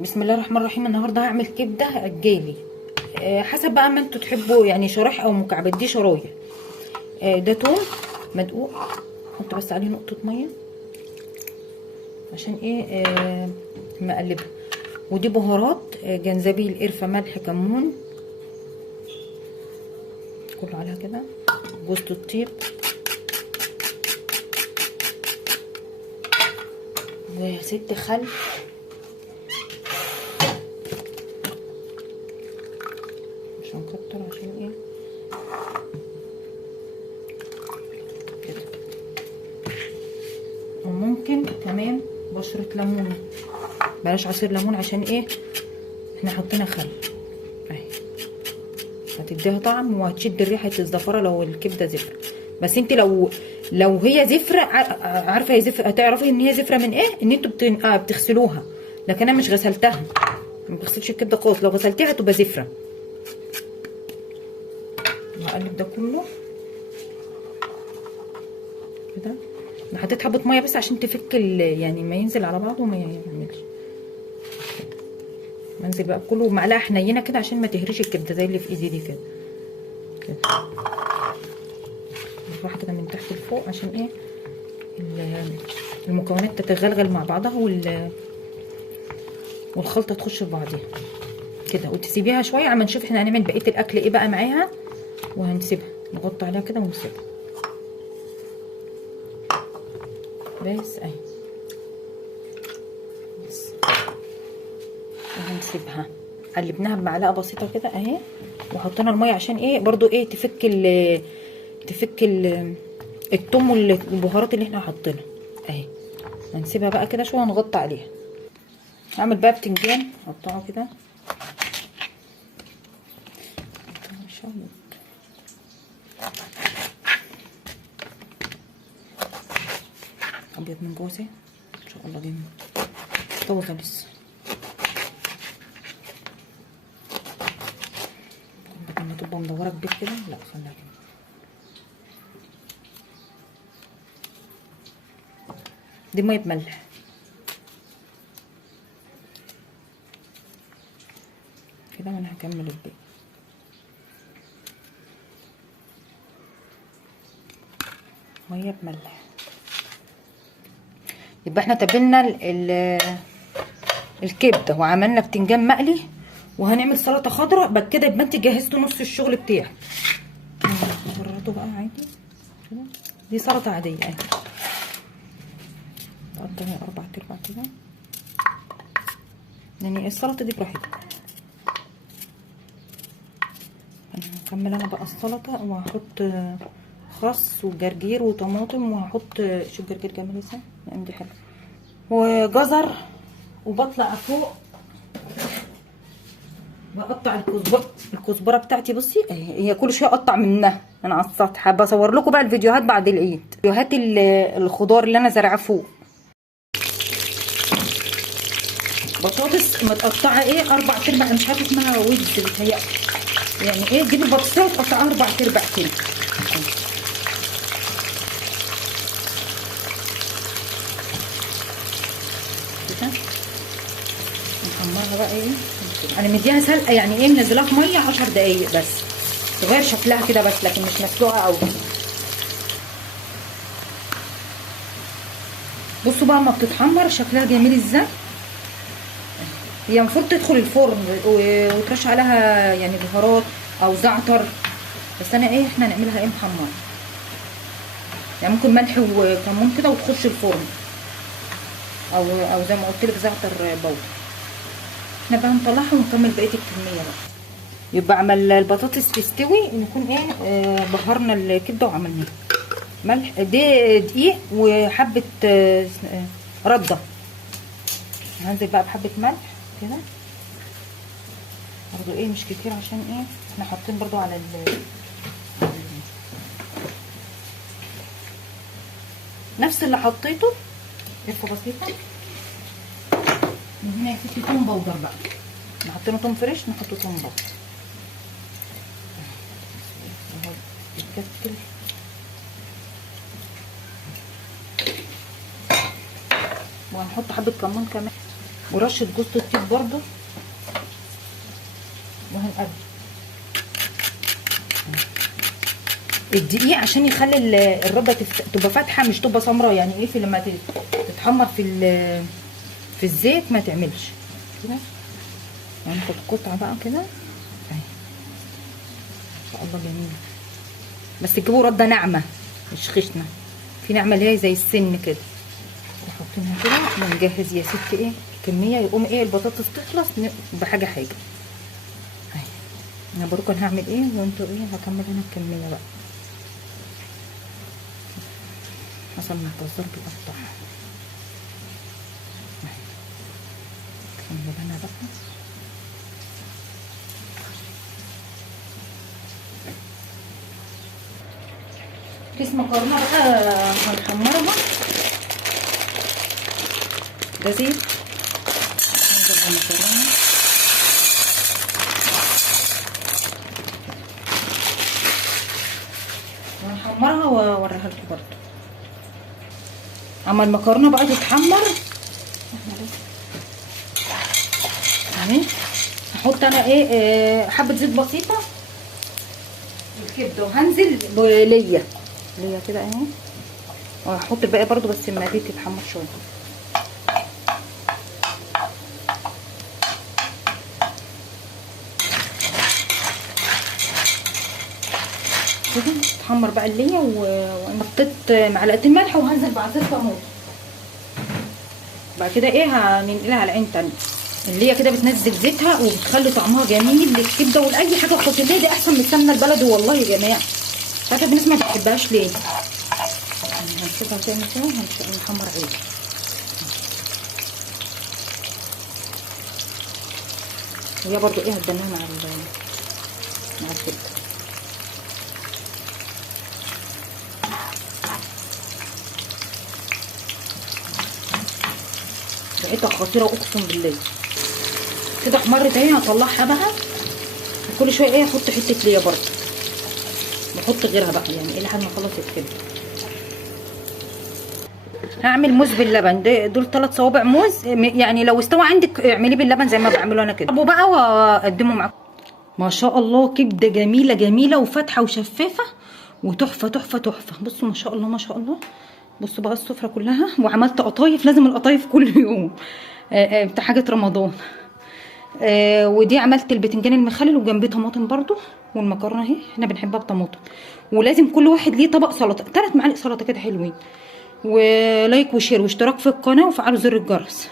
بسم الله الرحمن الرحيم. النهارده هعمل كبده عجالي، حسب بقى ما انتوا تحبوا، يعني شرايح او مكعبات. دي شرايح. ده توم مدقوق، احط بس عليه نقطه ميه عشان ايه مقلبها. ودي بهارات، جنزبيل، قرفه، ملح، كمون، كله عليها كده. جوز الطيب ويا ست خل، مش هنكتر عشان ايه كده. وممكن كمان بشرة ليمون، بلاش عصير ليمون عشان ايه احنا حطينا خل اهي، هتديها طعم وهتشد ريحة الزفرة لو الكبدة زفرة. بس انت لو هي زفرة، عارفة هي زفرة، هتعرفي ان هي زفرة من ايه؟ ان انتوا بتغسلوها، لكن انا مش غسلتها، ما بغسلش الكبدة خالص. لو غسلتيها هتبقى زفرة. هقلب ده كله كده. انا حطيت حبه ميه بس عشان تفك يعني ما ينزل على بعضه وما يعملش. منزل بقى كله معلقه حنينه كده عشان ما تهريش الكبده زي اللي في ايدي دي كده كده. نرفعها كده من تحت لفوق عشان ايه المكونات تتغلغل مع بعضها والخلطه تخش في بعضيها كده. وتسيبيها شويه عما نشوف احنا هنعمل بقيه الاكل ايه بقى معاها. وهنسيبها نغطي عليها كده ونسيبها بس اهي. بس وهنسيبها. قلبناها بمعلقه بسيطه كده اهي، وحطينا الميه عشان ايه برضو ايه تفك التوم والبهارات اللي احنا حاطينها اهي. هنسيبها بقى كده شويه ونغطي عليها. هعمل بقى بتنجان، اقطعه كده ابيض من جوزي ان شاء الله. جميل طازه لسه. بدل ما تبقى مدوره كبير كده، لا خليها كده. دي ميه بملح كده، وانا هكمل الباقي. ميه بملح. يبقى احنا تبلنا الكبده وعملنا بتنجان مقلي، وهنعمل سلطه خضراء بعد كده. يبقى انت جهزتوا نص الشغل بتاعك. نخرطه بقى عادي كده. دي سلطه عاديه اهي. تقطعي 4/4 كده، يعني السلطه دي براحتك. هكمل انا بقى السلطه، وهحط خس وجرجير وطماطم، وهحط شوف جرجير جميل ازاي، دي حلوه، وجزر. وبطلع فوق بقطع الكزبره بتاعتي. بصي هي كل شويه اقطع منها انا على السطح. بصور لكم بقى الفيديوهات بعد العيد، فيديوهات الخضار اللي انا زارعاه فوق. بطاطس متقطعه ايه 4/4، مش عارفه اسمها ويدز بتهيألي، يعني ايه تجيبي البطاطسيه وتقطعها 4/4 كده. نحمرها بقى ايه. انا مديها سلقه، يعني ايه منزلاها في ميه 10 دقايق بس تغير شكلها كده بس، لكن مش مسلوقه قوي. بصوا بقى اما بتتحمر شكلها جميل ازاي. هي المفروض تدخل الفرن وترش عليها يعني بهارات او زعتر، بس انا ايه احنا هنعملها ايه محمره، يعني ممكن ملح وكمون كده وتخش الفرن، او زي ما قلت لك زعتر بودر. احنا بقى نطلعها ونكمل بقيه الكميه بقى. يبقى عمل البطاطس تستوي نكون ايه بهرنا الكبده وعملناها ملح، دقيق وحبه رده. هنزل بقى بحبه ملح كده برضو ايه مش كتير، عشان ايه احنا حاطين برضو على نفس اللي حطيته. لفه بسيطه من هنا يا ستي. توم بودر بقى، احنا حاطينه توم فريش، نحط توم بودر يتكتل. وهنحط حبه كمون كمان ورشه جوز الطيب برضو وهنقلب الدقيق عشان يخلي الرده تبقى فاتحه مش تبقى سمراء. يعني ايه، في لما تتحمر في الزيت ما تعملش كده. هناخد قطعه بقى كده اهي ان شاء الله جميله، بس تجيبوا رده ناعمه مش خشنه، في ناعمه اللي هي زي السن كده. حاطينها كده ونجهز يا ستي ايه كميه، يقوم ايه البطاطس تخلص بحاجه حاجه اهي. انا بروح انا هعمل ايه وانتوا ايه، هكمل انا الكميه بقى. حسب ما الجزار بيقطع اهي. كمل انا بقى. كيس مكرونه بقى هنحمرها، ده زيت ننزل بالمكرونه وهنحمرها واوريها لكم برضه. اما المكرونه بقى تتحمر اهي، هحط انا ايه حبه زيت بسيطه الكبده، وهنزل بليه كده اهي، وهحط الباقي برضو بس لما دي تتحمر شويه كده. تحمر بقى الليه وانا حطيت معلقتين ملح وهنزل بعصير ليمون. بعد كده ايه هننقلها على عين تانيه. الليه كده بتنزل زيتها وبتخلي طعمها جميل للكبده ولاي حاجه. تحط الليه دي احسن من السمنه البلدي والله يا جماعه. مش عارفه الناس ما بتحبهاش ليه. هنسيبها تاني كده ونحمر عيش. وهي برضو ايه هتدنها مع الكبده. لقيتها خطيره اقسم بالله. كده احمرت اهي، هطلعها بقى. كل شويه ايه احط حته ليا برضو، بحط غيرها بقى يعني ايه لحد ما اخلص الكبده. هعمل موز باللبن. دول 3 صوابع موز، يعني لو استوى عندك اعمليه باللبن زي ما بعمله انا كده. ابو بقى واقدمه معاكم. ما شاء الله كبده جميله جميله وفاتحه وشفافه وتحفه تحفه تحفه. بصوا ما شاء الله ما شاء الله. بصوا بقى السفره كلها. وعملت قطايف، لازم القطايف كل يوم بتاع حاجه رمضان. ودي عملت البتنجان المخلل وجنبيه طماطم برضو، والمكرونه اهي احنا بنحبها بطماطم. ولازم كل واحد ليه طبق سلطه، 3 معالق سلطه كده حلوين. ولايك وشير واشتراك في القناه وفعلوا زر الجرس.